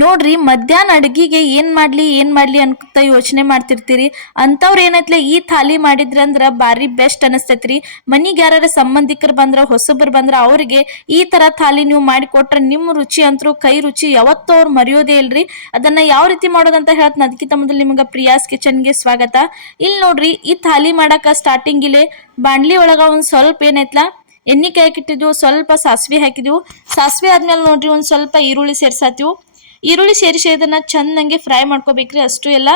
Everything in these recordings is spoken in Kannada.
ನೋಡ್ರಿ ಮಧ್ಯಾಹ್ನ ಅಡ್ಗಿಗೆ ಏನ್ ಮಾಡ್ಲಿ ಅಂತ ಯೋಚನೆ ಮಾಡ್ತಿರ್ತೀರಿ. ಅಂತವ್ರ ಏನೈತ್ಲೆ ಈ ಥಾಲಿ ಮಾಡಿದ್ರಂದ್ರ ಬಾರಿ ಬೆಸ್ಟ್ ಅನಸ್ತೈತ್ರಿ. ಮನಿಗ್ ಯಾರ ಸಂಬಂಧಿಕರು ಬಂದ್ರ ಹೊಸಬ್ರು ಬಂದ್ರ ಅವ್ರಿಗೆ ಈ ತರ ಥಾಲಿ ನೀವು ಮಾಡಿಕೊಟ್ರ ನಿಮ್ಮ ರುಚಿ ಅಂತೂ ಕೈ ರುಚಿ ಯಾವತ್ತೂ ಅವ್ರು ಮರೆಯೋದೇ ಇಲ್ರಿ. ಅದನ್ನ ಯಾವ ರೀತಿ ಮಾಡೋದಂತ ಹೇಳ್ತೀನಿ. ಅದಕ್ಕಿಂತ ಮೊದಲು ನಿಮ್ಗೆ ಪ್ರಿಯಾಸ್ ಕಿಚನ್ಗೆ ಸ್ವಾಗತ. ಇಲ್ಲಿ ನೋಡ್ರಿ ಈ ಥಾಲಿ ಮಾಡಾಕ ಸ್ಟಾರ್ಟಿಂಗ್ ಇಲ್ಲಿ ಬಾಣ್ಲಿ ಒಳಗ ಒಂದ್ ಸ್ವಲ್ಪ ಏನೈತ್ಲಾ ಎಣ್ಣೆ ಕಾಯಕ್ಕಿಟ್ಟಿದ್ವು, ಸ್ವಲ್ಪ ಸಾಸಿವೆ ಹಾಕಿದ್ವು. ಸಾಸಿವೆ ಆದ್ಮೇಲೆ ನೋಡ್ರಿ ಒಂದ್ ಸ್ವಲ್ಪ ಈರುಳ್ಳಿ ಸೇರ್ಸಾತಿವು. ಈರುಳ್ಳಿ ಸೇರಿಸಿ ಇದನ್ನ ಚೆನ್ನಾಗಿ ಫ್ರೈ ಮಾಡ್ಕೋಬೇಕ್ರಿ. ಅಷ್ಟು ಎಲ್ಲ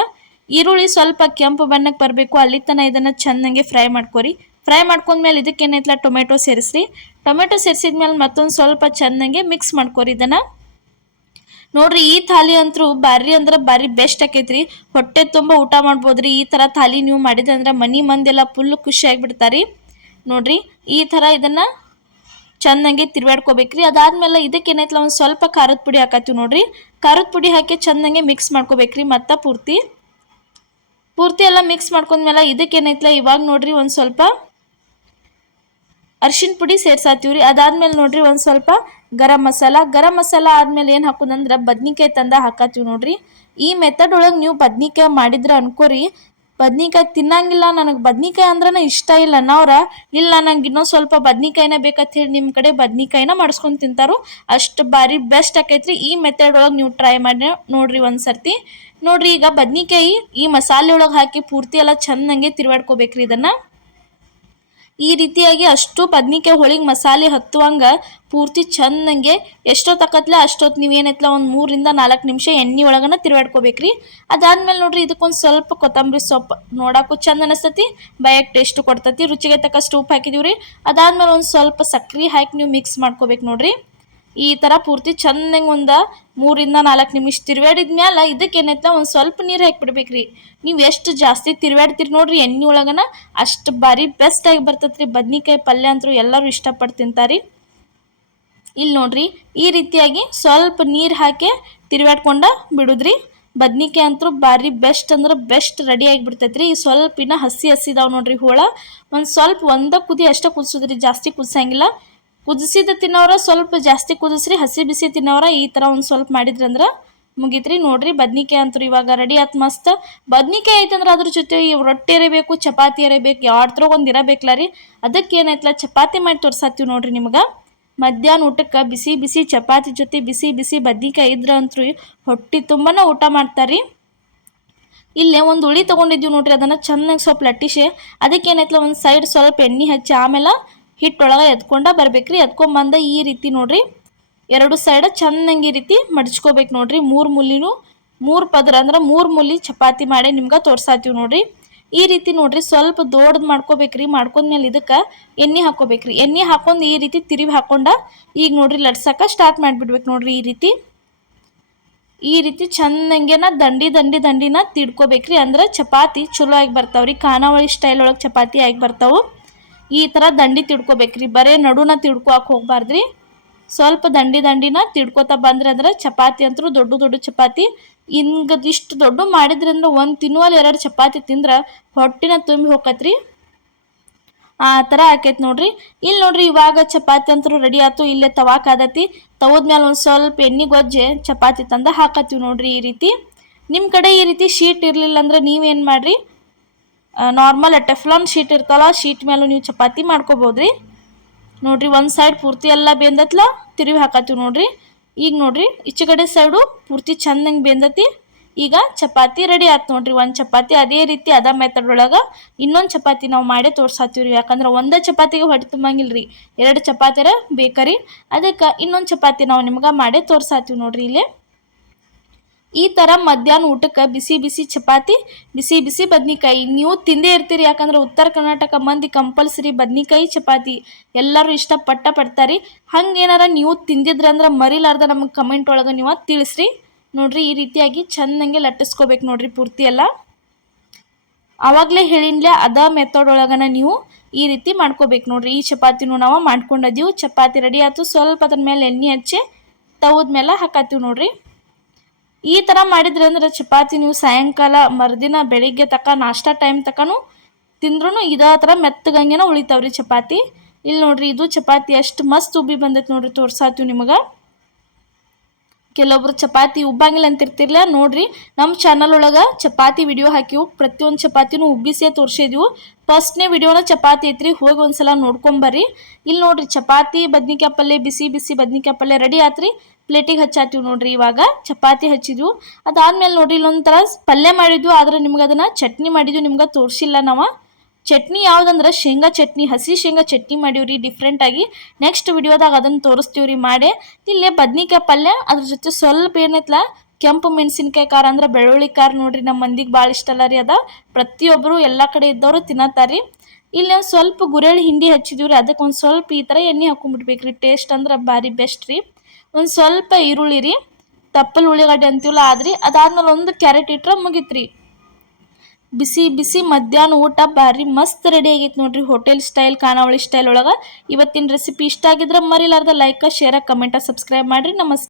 ಈರುಳ್ಳಿ ಸ್ವಲ್ಪ ಕೆಂಪು ಬಣ್ಣಕ್ಕೆ ಬರಬೇಕು, ಅಲ್ಲಿ ತನ ಇದನ್ನ ಚೆನ್ನಾಗಿ ಫ್ರೈ ಮಾಡ್ಕೋರಿ. ಫ್ರೈ ಮಾಡ್ಕೊಂಡ್ಮೇಲೆ ಇದಕ್ಕೆ ಏನೈತ್ಲ ಟೊಮೆಟೊ ಸೇರಿಸ್ರಿ. ಟೊಮೆಟೊ ಸೇರಿಸಿದ್ಮೇಲೆ ಮತ್ತೊಂದು ಸ್ವಲ್ಪ ಚೆನ್ನಾಗಿ ಮಿಕ್ಸ್ ಮಾಡ್ಕೋರಿ ಇದನ್ನ. ನೋಡ್ರಿ ಈ ಥಾಲಿ ಅಂತೂ ಬಾರಿ ಅಂದ್ರೆ ಬಾರಿ ಬೆಸ್ಟ್ ಆಕೈತ್ರಿ. ಹೊಟ್ಟೆ ತುಂಬ ಊಟ ಮಾಡ್ಬೋದ್ರಿ. ಈ ತರ ಥಾಲಿ ನೀವು ಮಾಡಿದಂದ್ರೆ ಮನಿ ಮಂದೆಲ್ಲ ಫುಲ್ ಖುಷಿ ಆಗಿಬಿಡ್ತಾರಿ. ನೋಡ್ರಿ ಈ ತರ ಇದನ್ನ ಚೆನ್ನಾಗಿ ತಿರ್ವಾಡ್ಕೋಬೇಕ್ರಿ. ಅದಾದ್ಮೇಲೆ ಇದಕ್ಕೆ ಏನೈತ್ಲ ಒಂದು ಸ್ವಲ್ಪ ಖಾರದ ಪುಡಿ ಹಾಕತ್ತೀವಿ. ನೋಡ್ರಿ ಖಾರದ ಪುಡಿ ಹಾಕಿ ಚೆನ್ನಾಗಿ ಮಿಕ್ಸ್ ಮಾಡ್ಕೋಬೇಕ್ರಿ. ಮತ್ತ ಪೂರ್ತಿ ಎಲ್ಲ ಮಿಕ್ಸ್ ಮಾಡ್ಕೊಂಡ್ಮೇಲೆ ಇದಕ್ಕೆ ಏನೈತ್ಲ ಇವಾಗ ನೋಡ್ರಿ ಒಂದು ಸ್ವಲ್ಪ ಅರ್ಶಿನ ಪುಡಿ ಸೇರ್ಸಾತೀವ್ರಿ. ಅದಾದ್ಮೇಲೆ ನೋಡ್ರಿ ಒಂದು ಸ್ವಲ್ಪ ಗರಂ ಮಸಾಲ ಆದ್ಮೇಲೆ ಏನು ಹಾಕೋದಂದ್ರೆ ಬದ್ನಿಕಾಯಿ ತಂದ ಹಾಕತ್ತೀವಿ. ನೋಡ್ರಿ ಈ ಮೆಥಡ್ ಒಳಗೆ ನೀವು ಬದ್ನಿಕಾಯಿ ಮಾಡಿದ್ರೆ ಅನ್ಕೋರಿ ಬದ್ನಿಕಾಯಿ ತಿನ್ನಂಗಿಲ್ಲ, ನನಗೆ ಬದ್ನಿಕಾಯಿ ಅಂದ್ರನ ಇಷ್ಟ ಇಲ್ಲ ಅನ್ನೋರ ಇಲ್ಲ ನಂಗೆ ಇನ್ನೊಂದು ಸ್ವಲ್ಪ ಬದ್ನಿಕಾಯಿನ ಬೇಕಂತ ಹೇಳಿ ನಿಮ್ಮ ಕಡೆ ಬದ್ನಿಕಾಯಿನ ಮಾಡಿಸ್ಕೊಂಡು ತಿಂತಾರೋ ಅಷ್ಟು ಬಾರಿ ಬೆಸ್ಟ್ ಆಕೈತ್ರಿ. ಈ ಮೆಥಡ್ ಒಳಗೆ ನೀವು ಟ್ರೈ ಮಾಡಿ ನೋಡ್ರಿ ಒಂದ್ಸರ್ತಿ. ನೋಡ್ರಿ ಈಗ ಬದ್ನಿಕಾಯಿ ಈ ಮಸಾಲೆ ಒಳಗೆ ಹಾಕಿ ಪೂರ್ತಿ ಎಲ್ಲ ಚೆನ್ನಾಗಿ ತಿರ್ವಾಡ್ಕೋಬೇಕ್ರಿ. ಇದನ್ನ ಈ ರೀತಿಯಾಗಿ ಅಷ್ಟು ಬದ್ನಿಕಾಯಿ ಹೊಳಿಗೆ ಮಸಾಲೆ ಹತ್ತುವಂಗ ಪೂರ್ತಿ ಚೆನ್ನಾಗೆ ಎಷ್ಟೊತ್ತಕತ್ಲೆ ಅಷ್ಟೊತ್ತು ನೀವೇನೈತ್ಲ ಒಂದು 3-4 ನಿಮಿಷ ಎಣ್ಣೆ ಒಳಗನ ತಿರ್ವಾಡ್ಕೋಬೇಕ್ರಿ. ಅದಾದ್ಮೇಲೆ ನೋಡ್ರಿ ಇದಕ್ಕೊಂದು ಸ್ವಲ್ಪ ಕೊತ್ತಂಬರಿ ಸೊಪ್ಪು ನೋಡಕ್ಕೂ ಚಂದ ಅನಿಸ್ತತಿ, ಬಾಯಾಗ ಟೇಸ್ಟ್ ಕೊಡ್ತತಿ. ರುಚಿಗೆ ತಕ್ಕಷ್ಟು ಉಪ್ಪು ಹಾಕಿದೀವ್ರಿ. ಅದಾದ್ಮೇಲೆ ಒಂದು ಸ್ವಲ್ಪ ಸಕ್ರೆ ಹಾಕಿ ನೀವು ಮಿಕ್ಸ್ ಮಾಡ್ಕೋಬೇಕು. ನೋಡ್ರಿ ಈ ಥರ ಪೂರ್ತಿ ಚೆನ್ನಾಗಿ ಒಂದು 3-4 ನಿಮಿಷ ತಿರ್ವಾಡಿದ್ಮೇಲೆ ಇದಕ್ಕೆ ಏನೈತೆ ಒಂದು ಸ್ವಲ್ಪ ನೀರು ಹಾಕಿಬಿಡ್ಬೇಕ್ರಿ. ನೀವು ಎಷ್ಟು ಜಾಸ್ತಿ ತಿರ್ವಾಡ್ತೀರಿ ನೋಡ್ರಿ ಎಣ್ಣೆ ಒಳಗನ ಅಷ್ಟು ಬಾರಿ ಬೆಸ್ಟ್ ಆಗಿ ಬರ್ತೈತ್ರಿ. ಬದ್ನಿಕಾಯಿ ಪಲ್ಯ ಅಂತೂ ಎಲ್ಲರೂ ಇಷ್ಟಪಟ್ಟು ತಿಂತಾರಿ. ಇಲ್ಲಿ ನೋಡ್ರಿ ಈ ರೀತಿಯಾಗಿ ಸ್ವಲ್ಪ ನೀರು ಹಾಕಿ ತಿರ್ವಾಡ್ಕೊಂಡ ಬಿಡುದ್ರಿ. ಬದ್ನಿಕಾಯಿ ಅಂತೂ ಬಾರಿ ಬೆಸ್ಟ್ ಅಂದ್ರೆ ಬೆಸ್ಟ್ ರೆಡಿ ಆಗಿಬಿಡ್ತೈತ್ರಿ. ಈ ಸ್ವಲ್ಪ ಇನ್ನ ಹಸಿ ಇದಾವೆ ನೋಡ್ರಿ ಹೋಳ ಒಂದು ಸ್ವಲ್ಪ ಕುದಿ ಅಷ್ಟೇ ಕುದಿಸೋದ್ರಿ, ಜಾಸ್ತಿ ಕುದಿಸಂಗಿಲ್ಲ. ಕುದಿಸಿದ ತಿನ್ನೋರ ಸ್ವಲ್ಪ ಜಾಸ್ತಿ ಕುದಿಸ್ರಿ, ಹಸಿ ಬಿಸಿ ತಿನ್ನೋರ ಈ ಥರ ಒಂದು ಸ್ವಲ್ಪ ಮಾಡಿದ್ರಂದ್ರೆ ಮುಗಿತ್ರಿ. ನೋಡ್ರಿ ಬದ್ನಿಕಾಯಿ ಅಂತೂ ಇವಾಗ ರೆಡಿ ಆಯ್ತು ಮಸ್ತ್. ಬದ್ನಿಕಾಯಿ ಐತಂದ್ರೆ ಅದ್ರ ಜೊತೆ ರೊಟ್ಟಿ ಇರಬೇಕು, ಚಪಾತಿ ಇರಬೇಕು, ಯಾವ್ದ್ರಾಗ ಒಂದು ಇರಬೇಕಲ್ಲ ರೀ. ಅದಕ್ಕೆ ಏನಾಯ್ತಲ್ಲ ಚಪಾತಿ ಮಾಡಿ ತೋರ್ಸಾತೀವಿ ನೋಡ್ರಿ ನಿಮ್ಗೆ. ಮಧ್ಯಾಹ್ನ ಊಟಕ್ಕೆ ಬಿಸಿ ಬಿಸಿ ಚಪಾತಿ ಜೊತೆ ಬಿಸಿ ಬಿಸಿ ಬದ್ನಿಕಾಯಿ ಇದ್ರ ಅಂತೂ ಹೊಟ್ಟೆ ತುಂಬಾನ ಊಟ ಮಾಡ್ತಾರ್ರಿ. ಇಲ್ಲೇ ಒಂದು ಉಳಿ ತೊಗೊಂಡಿದ್ದೀವಿ ನೋಡ್ರಿ, ಅದನ್ನು ಚೆನ್ನಾಗಿ ಸ್ವಲ್ಪ ಲಟ್ಟಿಸಿ ಅದಕ್ಕೆ ಏನಾಯ್ತಲ್ಲ ಒಂದು ಸೈಡ್ ಸ್ವಲ್ಪ ಎಣ್ಣೆ ಹಚ್ಚಿ ಆಮೇಲೆ ಹಿಟ್ಟೊಳಗೆ ಎದ್ಕೊಂಡ ಬರ್ಬೇಕ್ರಿ. ಎದ್ಕೊಂಬಂದ ಈ ರೀತಿ ನೋಡ್ರಿ ಎರಡು ಸೈಡ್ ಚೆನ್ನಾಗಿ ಈ ರೀತಿ ಮಡ್ಚ್ಕೋಬೇಕು. ನೋಡ್ರಿ 3 ಮೂಲಿನೂ 3 ಪದರ ಅಂದ್ರೆ 3 ಮೂಲಿ ಚಪಾತಿ ಮಾಡಿ ನಿಮ್ಗೆ ತೋರ್ಸಾತೀವಿ ನೋಡ್ರಿ. ಈ ರೀತಿ ನೋಡ್ರಿ ಸ್ವಲ್ಪ ದೊಡ್ಡದು ಮಾಡ್ಕೋಬೇಕ್ರಿ. ಮಾಡ್ಕೊಂಡ್ಮೇಲೆ ಇದಕ್ಕೆ ಎಣ್ಣೆ ಹಾಕೋಬೇಕ್ರಿ. ಎಣ್ಣೆ ಹಾಕೊಂಡು ಈ ರೀತಿ ತಿರುವಿ ಹಾಕೊಂಡ ಈಗ ನೋಡ್ರಿ ಲಟ್ಸಕ್ಕೆ ಸ್ಟಾರ್ಟ್ ಮಾಡಿಬಿಡ್ಬೇಕು. ನೋಡ್ರಿ ಈ ರೀತಿ ಚೆನ್ನಾಗೇನ ದಂಡಿನ ತಿಡ್ಕೋಬೇಕ್ರಿ. ಅಂದ್ರೆ ಚಪಾತಿ ಚಲೋ ಆಗಿ ಬರ್ತಾವ್ರಿ. ಖಾನಾವಳಿ ಸ್ಟೈಲ್ ಒಳಗೆ ಚಪಾತಿ ಆಗಿ ಬರ್ತಾವು. ಈ ಥರ ದಂಡಿ ತಿಡ್ಕೋಬೇಕ್ರಿ, ಬರೇ ನಡುನ ತಿಡ್ಕೋಕೆ ಹೋಗ್ಬಾರ್ದ್ರಿ. ಸ್ವಲ್ಪ ದಂಡಿನ ತಿಡ್ಕೋತಾ ಬಂದ್ರೆ ಅಂದ್ರೆ ಚಪಾತಿ ಅಂತೂ ದೊಡ್ಡ ಚಪಾತಿ ಹಿಂಗದಿಷ್ಟು ದೊಡ್ಡ ಮಾಡಿದ್ರಿಂದ ಒಂದು ತಿನ್ನುವಲ್ಲಿ 2 ಚಪಾತಿ ತಿಂದ್ರೆ ಹೊಟ್ಟಿನ ತುಂಬಿ ಹೋಗತ್ರಿ. ಆ ಥರ ಆಕೈತೆ ನೋಡ್ರಿ. ಇಲ್ಲಿ ನೋಡ್ರಿ ಇವಾಗ ಚಪಾತಿ ಅಂತೂ ರೆಡಿ ಆಯ್ತು. ಇಲ್ಲೇ ತವಾಕ್ ಆದತಿ. ತವದ್ಮೇಲೆ ಒಂದು ಸ್ವಲ್ಪ ಎಣ್ಣೆ ಗೊಜ್ಜೆ ಚಪಾತಿ ತಂದ ಹಾಕತ್ತೀವಿ ನೋಡ್ರಿ. ಈ ರೀತಿ ನಿಮ್ಮ ಕಡೆ ಈ ರೀತಿ ಶೀಟ್ ಇರಲಿಲ್ಲ ಅಂದ್ರೆ ನೀವೇನು ಮಾಡಿರಿ, ನಾರ್ಮಲ್ ಟೆಫ್ಲಾನ್ ಶೀಟ್ ಇರ್ತಲ್ಲ ಶೀಟ್ ಮೇಲೂ ನೀವು ಚಪಾತಿ ಮಾಡ್ಕೋಬೋದ್ರಿ. ನೋಡ್ರಿ ಒಂದು ಸೈಡ್ ಪೂರ್ತಿ ಎಲ್ಲ ಬೆಂದತ್ಲ ತಿರುವಿ ಹಾಕತ್ತೀವಿ ನೋಡ್ರಿ. ಈಗ ನೋಡ್ರಿ ಈಚೆಗಡೆ ಸೈಡು ಪೂರ್ತಿ ಚೆನ್ನಾಗಿ ಬೆಂದತಿ. ಈಗ ಚಪಾತಿ ರೆಡಿ ಆಯ್ತು ನೋಡ್ರಿ. ಒಂದು ಚಪಾತಿ ಅದೇ ರೀತಿ ಅದ ಮೆಥಡ್ ಒಳಗೆ ಇನ್ನೊಂದು ಚಪಾತಿ ನಾವು ಮಾಡಿ ತೋರ್ಸಾತೀವ್ರಿ. ಯಾಕಂದ್ರೆ ಒಂದೇ ಚಪಾತಿಗೆ ಹೊಟ್ಟೆ ತುಂಬಂಗಿಲ್ರಿ, 2 ಚಪಾತಿರ ಬೇಕರಿ. ಅದಕ್ಕೆ ಇನ್ನೊಂದು ಚಪಾತಿ ನಾವು ನಿಮ್ಗೆ ಮಾಡಿ ತೋರ್ಸಾತೀವಿ ನೋಡ್ರಿ. ಇಲ್ಲೇ ಈ ಥರ ಮಧ್ಯಾಹ್ನ ಊಟಕ್ಕೆ ಬಿಸಿ ಬಿಸಿ ಚಪಾತಿ, ಬಿಸಿ ಬಿಸಿ ಬದ್ನಿಕಾಯಿ ನೀವು ತಿಂದೇ ಇರ್ತೀರಿ. ಯಾಕಂದ್ರೆ ಉತ್ತರ ಕರ್ನಾಟಕ ಮಂದಿ ಕಂಪಲ್ಸರಿ ಬದ್ನಿಕಾಯಿ ಚಪಾತಿ ಎಲ್ಲರೂ ಪಡ್ತಾರಿ. ಹಂಗೇನಾರ ನೀವು ತಿಂದಿದ್ರಂದ್ರೆ ಮರಿಲಾರ್ದ ನಮಗೆ ಕಮೆಂಟ್ ಒಳಗೆ ನೀವು ತಿಳಿಸ್ರಿ. ನೋಡ್ರಿ ಈ ರೀತಿಯಾಗಿ ಚೆನ್ನಾಗಿ ಲಟ್ಟಿಸ್ಕೋಬೇಕು ನೋಡ್ರಿ ಪೂರ್ತಿ ಎಲ್ಲ. ಆವಾಗಲೇ ಹೇಳಿನ್ಲೆ ಅದ ಮೆಥಡ್ ಒಳಗನ ನೀವು ಈ ರೀತಿ ಮಾಡ್ಕೋಬೇಕು ನೋಡ್ರಿ. ಈ ಚಪಾತಿನೂ ನಾವು ಮಾಡ್ಕೊಂಡಿದ್ದೀವಿ. ಚಪಾತಿ ರೆಡಿ ಆಯ್ತು. ಸ್ವಲ್ಪ ಅದ್ರ ಮೇಲೆ ಎಣ್ಣೆ ಹಚ್ಚಿ ತವದ ಮೇಲೆ ಹಾಕತ್ತೀವಿ ನೋಡ್ರಿ. ಈ ಥರ ಮಾಡಿದ್ರೆ ಅಂದ್ರೆ ಚಪಾತಿ ನೀವು ಸಾಯಂಕಾಲ ಮರುದಿನ ಬೆಳಿಗ್ಗೆ ನಾಷ್ಟಾ ಟೈಮ್ ತನಕನೂ ತಿಂದ್ರೂ ಇದೇ ಥರ ಮೆತ್ತಗಂಗೆನ ಉಳಿತಾವ್ರಿ ಚಪಾತಿ. ಇಲ್ಲಿ ನೋಡ್ರಿ ಇದು ಚಪಾತಿ ಎಷ್ಟು ಮಸ್ತ್ ಉಬ್ಬಿ ಬಂದೈತೆ ನೋಡ್ರಿ, ತೋರ್ಸಾತೀವಿ ನಿಮಗೆ. ಕೆಲವೊಬ್ರು ಚಪಾತಿ ಉಬ್ಬಂಗಿಲ್ಲ ಅಂತಿರ್ತಿರ್ಲ ನೋಡ್ರಿ ನಮ್ಮ ಚಾನಲ್ ಒಳಗೆ ಚಪಾತಿ ವಿಡಿಯೋ ಹಾಕಿವು ಪ್ರತಿಯೊಂದು ಚಪಾತಿನೂ ಉಬ್ಬಿಸೇ ತೋರಿಸಿದ್ವು ಫಸ್ಟ್ನೇ ವಿಡಿಯೋನ ಚಪಾತಿ ಐತ್ರಿ ಹೋಗಿ ಒಂದ್ಸಲ ನೋಡ್ಕೊಂಬರ್ರಿ ಇಲ್ಲಿ ನೋಡ್ರಿ ಚಪಾತಿ ಬದ್ನಿಕಾಯಿ ಪಲ್ಯ ಬಿಸಿ ಬಿಸಿ ಬದ್ನಿಕಾಯಿ ಪಲ್ಯ ರೆಡಿ ಆತ್ರಿ ಪ್ಲೇಟಿಗೆ ಹಚ್ಚಾತೀವಿ ನೋಡ್ರಿ ಇವಾಗ ಚಪಾತಿ ಹಚ್ಚಿದ್ವು ಅದಾದ್ಮೇಲೆ ನೋಡ್ರಿ ಇಲ್ಲೊಂಥರ ಪಲ್ಯ ಮಾಡಿದ್ವು ಆದ್ರೆ ನಿಮ್ಗೆ ಅದನ್ನ ಚಟ್ನಿ ಮಾಡಿದ್ವಿ ನಿಮ್ಗೆ ತೋರಿಸಿಲ್ಲ ನಾವು ಚಟ್ನಿ ಯಾವುದಂದ್ರೆ ಶೇಂಗಾ ಚಟ್ನಿ ಹಸಿ ಶೇಂಗಾ ಚಟ್ನಿ ಮಾಡೀವ್ರಿ ಡಿಫ್ರೆಂಟಾಗಿ ನೆಕ್ಸ್ಟ್ ವಿಡಿಯೋದಾಗ ಅದನ್ನು ತೋರಿಸ್ತೀವ್ರಿ ಮಾಡಿ ಇಲ್ಲೇ ಬದ್ನಿಕಾಯಿ ಪಲ್ಯ ಅದ್ರ ಜೊತೆ ಸ್ವಲ್ಪ ಏನೈತ್ಲ ಕೆಂಪು ಮೆಣಸಿನ್ಕಾಯಿ ಖಾರ ಅಂದ್ರೆ ಬೆಳ್ಳುಳ್ಳಿ ಖಾರ ನೋಡ್ರಿ ನಮ್ಮ ಮಂದಿಗೆ ಭಾಳ ಇಷ್ಟ ಅಲ್ಲ ರೀ ಅದ ಪ್ರತಿಯೊಬ್ಬರು ಎಲ್ಲ ಕಡೆ ಇದ್ದವರು ತಿನ್ನತ್ತಾರಿ ಇಲ್ಲಿ ಒಂದು ಸ್ವಲ್ಪ ಗುರೆಳ್ಳಿ ಹಿಂಡಿ ಹಚ್ಚಿದೀವ್ರಿ ಅದಕ್ಕೆ ಒಂದು ಸ್ವಲ್ಪ ಈ ಥರ ಎಣ್ಣೆ ಹಾಕೊಂಡ್ಬಿಡ್ಬೇಕ್ರಿ ಟೇಸ್ಟ್ ಅಂದ್ರೆ ಭಾರಿ ಬೆಸ್ಟ್ ರೀ ಒಂದು ಸ್ವಲ್ಪ ಈರುಳ್ಳಿ ರೀ ತಪ್ಪಲ್ ಉಳ್ಳಿಗಡ್ಡೆ ಅಂತೀವಲ್ಲ ಆದ್ರಿ ಅದಾದ್ಮೇಲೆ ಒಂದು ಕ್ಯಾರೆಟ್ ಇಟ್ರೆ ಮುಗಿತ್ರಿ ಬಿಸಿ ಬಿಸಿ ಮಧ್ಯಾಹ್ನ ಊಟ ಭಾರಿ ಮಸ್ತ್ ರೆಡಿ ಆಗೈತೆ ನೋಡ್ರಿ ಹೋಟೆಲ್ ಸ್ಟೈಲ್ ಖಾನಾವಳಿ ಸ್ಟೈಲ್ ಒಳಗೆ ಇವತ್ತಿನ ರೆಸಿಪಿ ಇಷ್ಟ ಆಗಿದ್ರೆ ಮರಿಲಾರ್ದ ಲೈಕ್ ಶೇರ್ ಕಮೆಂಟ್ ಸಬ್ಸ್ಕ್ರೈಬ್ ಮಾಡಿರಿ ನಮಸ್ಕಾರ.